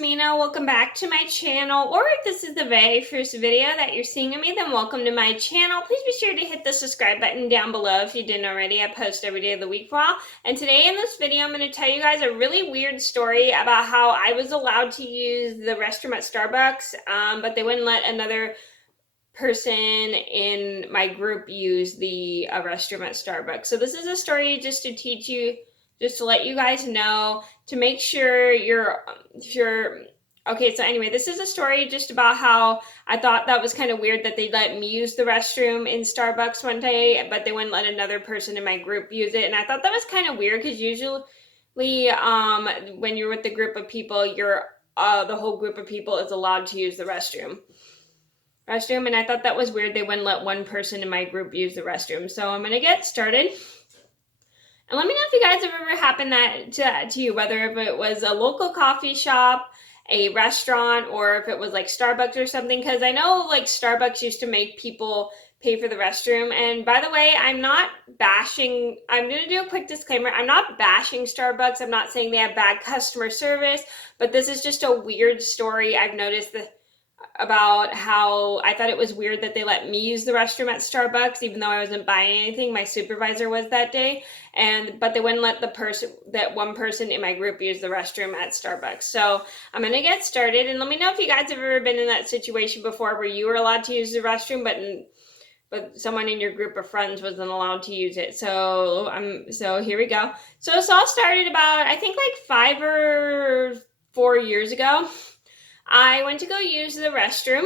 Mena. Welcome back to my channel, or if this is the very first video that you're seeing of me, then welcome to my channel. Please be sure to hit the subscribe button down below if you didn't already. I post every day of the week for all. And today in this video, I'm going to tell you guys a really weird story about how I was allowed to use the restroom at Starbucks, but they wouldn't let another person in my group use the restroom at Starbucks. So this is a story just to teach you, just to let you guys know, to make sure you're okay. So anyway, this is a story just about how I thought that was kind of weird that they let me use the restroom in Starbucks one day, but they wouldn't let another person in my group use it. And I thought that was kind of weird because usually when you're with the group of people, the whole group of people is allowed to use the restroom. And I thought that was weird they wouldn't let one person in my group use the restroom. So I'm gonna get started. And let me know if you guys have ever happened that to you, whether if it was a local coffee shop, a restaurant, or if it was like Starbucks or something, because I know like Starbucks used to make people pay for the restroom. And by the way, I'm not bashing, I'm going to do a quick disclaimer. I'm not bashing Starbucks. I'm not saying they have bad customer service, but this is just a weird story I've noticed about how I thought it was weird that they let me use the restroom at Starbucks, even though I wasn't buying anything. My supervisor was that day, but they wouldn't let that one person in my group use the restroom at Starbucks. So I'm gonna get started, and let me know if you guys have ever been in that situation before where you were allowed to use the restroom, but someone in your group of friends wasn't allowed to use it. So here we go. So this all started about, I think, like 5 or 4 years ago. I went to go use the restroom.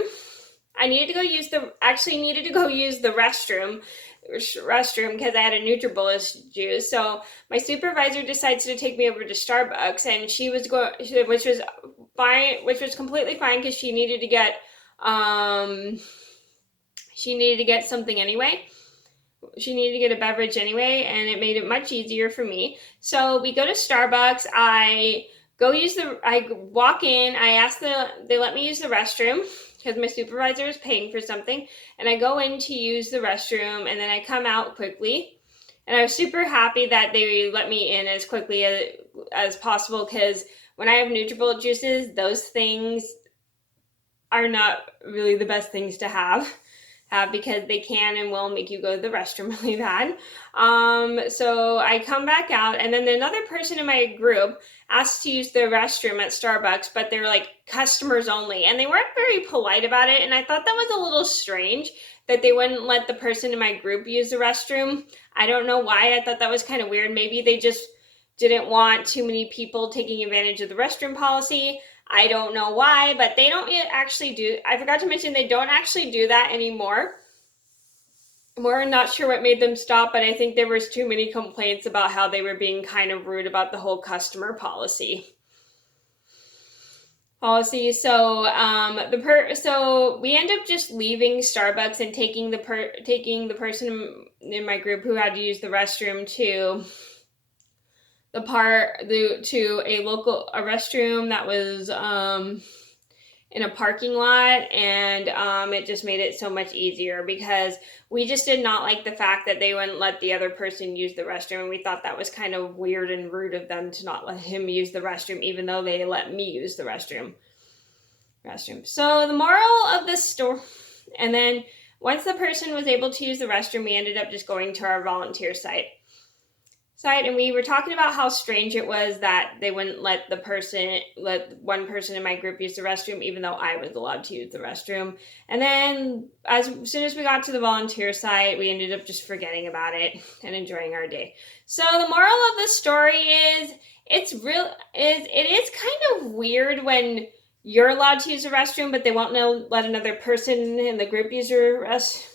I needed to go use the restroom because I had a NutriBullet juice. So my supervisor decides to take me over to Starbucks, and which was fine, which was completely fine because she needed to get something anyway. She needed to get a beverage anyway, and it made it much easier for me. So we go to Starbucks. I walk in, they let me use the restroom because my supervisor was paying for something, and I go in to use the restroom, and then I come out quickly, and I was super happy that they let me in as quickly as possible, because when I have NutriBullet juices, those things are not really the best things to have because they can and will make you go to the restroom really bad. So I come back out, and then another person in my group asked to use the restroom at Starbucks, but they're like customers only, and they weren't very polite about it. And I thought that was a little strange that they wouldn't let the person in my group use the restroom. I don't know why. I thought that was kind of weird. Maybe they just didn't want too many people taking advantage of the restroom policy. I don't know why, but they don't actually do. I forgot to mention they don't actually do that anymore. We're not sure what made them stop, but I think there was too many complaints about how they were being kind of rude about the whole customer policy. So so we end up just leaving Starbucks and taking the person in my group who had to use the restroom to a restroom that was in a parking lot, and it just made it so much easier because we just did not like the fact that they wouldn't let the other person use the restroom, and we thought that was kind of weird and rude of them to not let him use the restroom, even though they let me use the restroom. So the moral of this story, and then once the person was able to use the restroom, we ended up just going to our volunteer site, and we were talking about how strange it was that they wouldn't let one person in my group use the restroom, even though I was allowed to use the restroom. And then as soon as we got to the volunteer site, we ended up just forgetting about it and enjoying our day. So the moral of the story is it is kind of weird when you're allowed to use the restroom, but they won't let another person in the group use their restroom.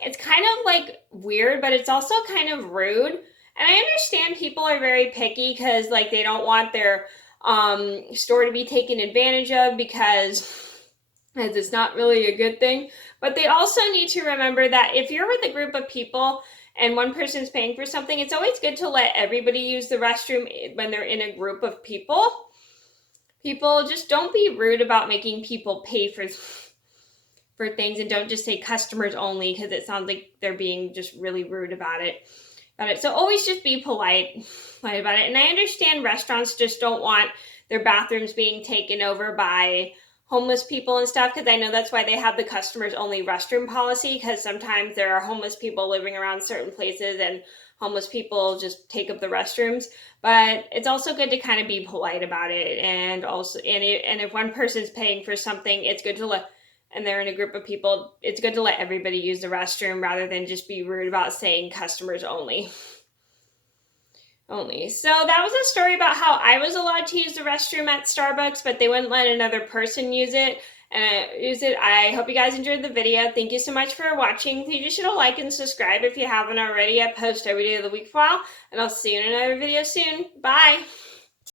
It's kind of like weird, but it's also kind of rude. And I understand people are very picky because like they don't want their store to be taken advantage of because it's not really a good thing. But they also need to remember that if you're with a group of people and one person's paying for something, it's always good to let everybody use the restroom when they're in a group of people. Just don't be rude about making people pay for things, and don't just say customers only because it sounds like they're being just really rude about it. about it. So always just be polite about it. And I understand restaurants just don't want their bathrooms being taken over by homeless people and stuff, because I know that's why they have the customers only restroom policy, because sometimes there are homeless people living around certain places and homeless people just take up the restrooms. But it's also good to kind of be polite about it, and also and if one person's paying for something, it's good to let, and they're in a group of people, it's good to let everybody use the restroom rather than just be rude about saying customers only. So that was a story about how I was allowed to use the restroom at Starbucks, but they wouldn't let another person use it. I hope you guys enjoyed the video. Thank you so much for watching. Please be sure to like and subscribe if you haven't already. I post every day of the week for a while, and I'll see you in another video soon. Bye!